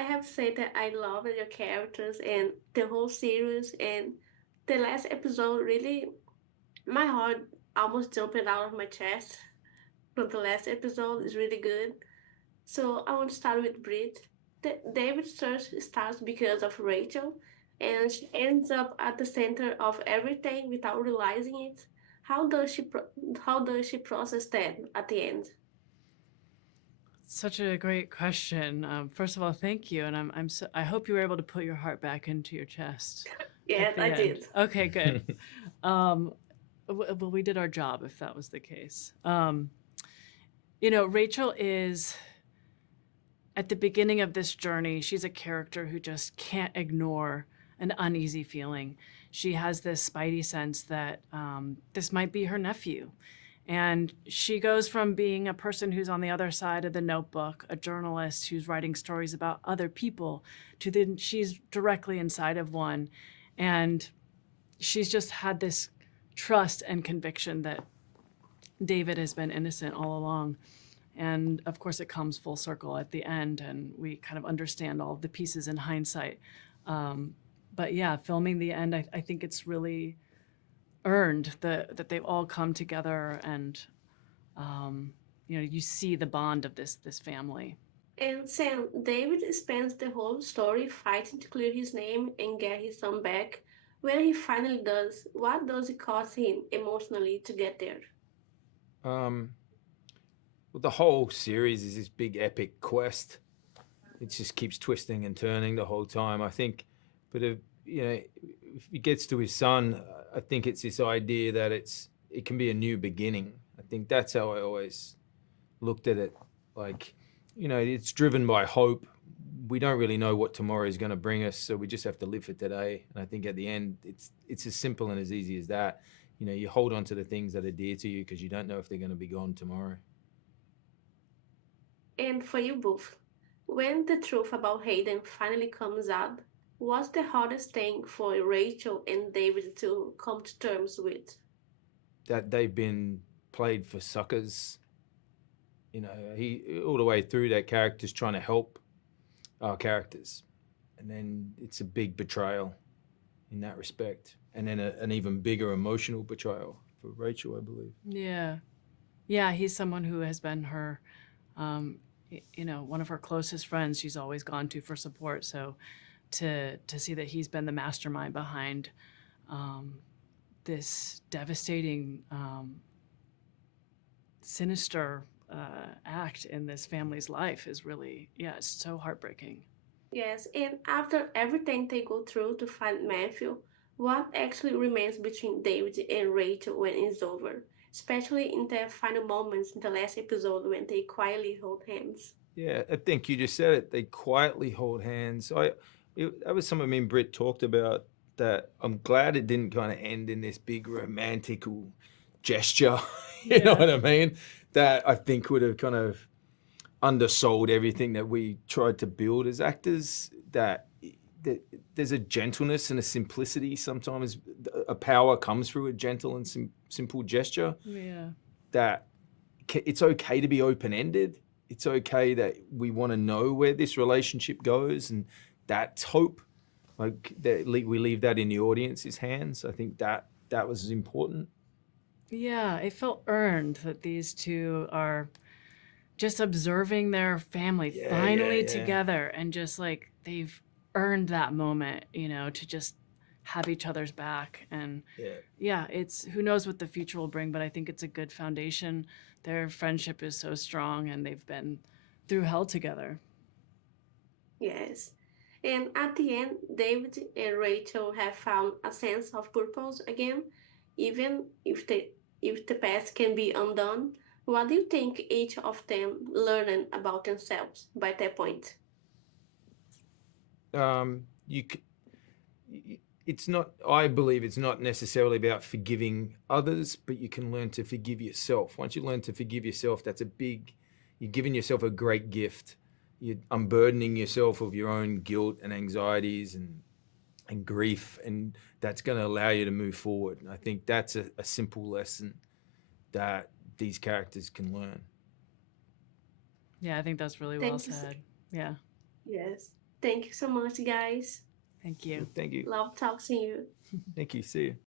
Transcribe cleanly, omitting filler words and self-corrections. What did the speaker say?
I have said that I love your characters and the whole series, and the last episode really, my heart almost jumped out of my chest from the last episode. Is really good. So I want to start with Brit. David's search starts because of Rachel, and she ends up at the center of everything without realizing it. How does she process that at the end? Such a great question. First of all, thank you, and I hope you were able to put your heart back into your chest at Yes, the I end. did. Okay, good. Um, well, we did our job if that was the case. Rachel is at the beginning of this journey. She's a character who just can't ignore an uneasy feeling. She has this spidey sense that this might be her nephew. And she goes from being a person who's on the other side of the notebook, a journalist who's writing stories about other people, to then she's directly inside of one. And she's just had this trust and conviction that David has been innocent all along. And of course, it comes full circle at the end, and we kind of understand all of the pieces in hindsight. Um, but yeah, filming the end, I think it's really earned that they've all come together, and you see the bond of this family. And Sam, David spends the whole story fighting to clear his name and get his son back. When he finally does, what does it cost him emotionally to get there? Um, well, the whole series is this big epic quest. It just keeps twisting and turning the whole time. I think, but if he gets to his son, I think it's this idea that it can be a new beginning. I think that's how I always looked at it. Like, it's driven by hope. We don't really know what tomorrow is going to bring us, so we just have to live for today. And I think at the end, it's as simple and as easy as that. You hold on to the things that are dear to you because you don't know if they're going to be gone tomorrow. And for you both, when the truth about Hayden finally comes out, what's the hardest thing for Rachel and David to come to terms with? That they've been played for suckers. He all the way through, that character's trying to help our characters, and then it's a big betrayal in that respect, and then an even bigger emotional betrayal for Rachel, I believe. Yeah, he's someone who has been her, one of her closest friends. She's always gone to for support. So to see that he's been the mastermind behind this devastating, sinister act in this family's life is really, yeah, it's so heartbreaking. Yes, and after everything they go through to find Matthew, what actually remains between David and Rachel when it's over? Especially in the final moments in the last episode when they quietly hold hands. Yeah, I think you just said it. They quietly hold hands. That was something me and Britt talked about. That I'm glad it didn't kind of end in this big romantical gesture. You know Yeah. what I mean? That I think would have kind of undersold everything that we tried to build as actors. That there's a gentleness and a simplicity. Sometimes a power comes through a gentle and simple gesture. Yeah. That it's okay to be open ended. It's okay that we want to know where this relationship goes, and that's hope. Like that, we leave that in the audience's hands. I think that was important. Yeah, it felt earned that these two are just observing their family finally Yeah. together, and just like they've earned that moment, to just have each other's back. And yeah, it's who knows what the future will bring, but I think it's a good foundation. Their friendship is so strong, and they've been through hell together. Yes. And at the end, David and Rachel have found a sense of purpose again, even if the past can be undone. What do you think each of them learning about themselves by that point? You it's not, I believe it's not necessarily about forgiving others, but you can learn to forgive yourself. Once you learn to forgive yourself, you're giving yourself a great gift. You're unburdening yourself of your own guilt and anxieties and grief, and that's going to allow you to move forward. And I think that's a simple lesson that these characters can learn. Yeah, I think that's really well Thank you. said. Yeah. Yes. Thank you so much, guys. Thank you. Thank you. Love talking to you. Thank you. See you.